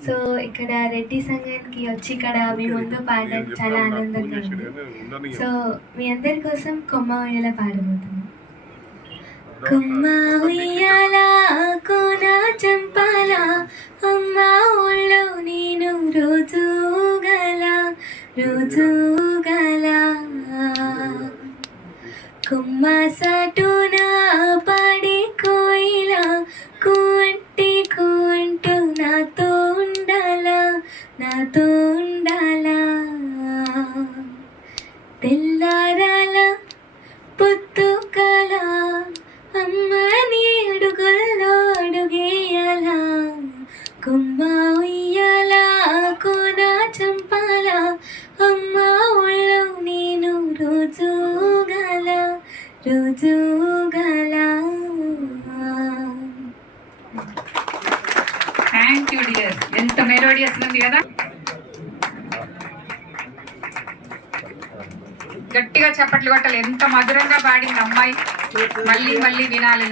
So ఇక్కడ రెడ్డి సంఘానికి వచ్చి ఇక్కడ మీ ముందు పాడడం చాలా ఆనందంగా ఉంది. సో మీ అందరి కోసం కొమ్మ ఉయ్యాల పాడబోతున్నాం. కొమ్మ ఉయ్యాల కోన చంపాల అమ్మ ఊళ్ళో నేను రోజు గల కొమ్మ సాటున పాడి కోయిలా కూంటి కూంటూ నాతో ఉండాలా తెల్లారాల పొత్తుకల అమ్మ నీ అడుగుల్లో అడుగేయాల కొమ్మ ఉయ్యాల కోన చంపాల అమ్మ ఊళ్ళో నేను రోజు గల థ్యాంక్ యూ డియర్. ఎంత మెలోడియస్ ఉంది కదా. గట్టిగా చప్పట్లు కొట్టాలి. ఎంత మధురంగా పాడింది అమ్మాయి. మళ్ళీ మళ్ళీ వినాలి.